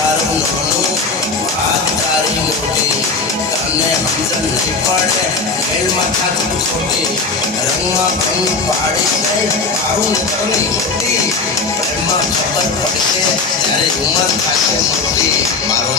તારું નાનું વાત તારી મોટી તને સમજણ નહીં પડે મેલમાં થાતું ખોટી રંગમાં ભંગ પાડી નહીં આવું કરવી ખોટી પ્રેમમાં ખબર પડશે ત્યારે ઉંમર થાશે મોટી મારો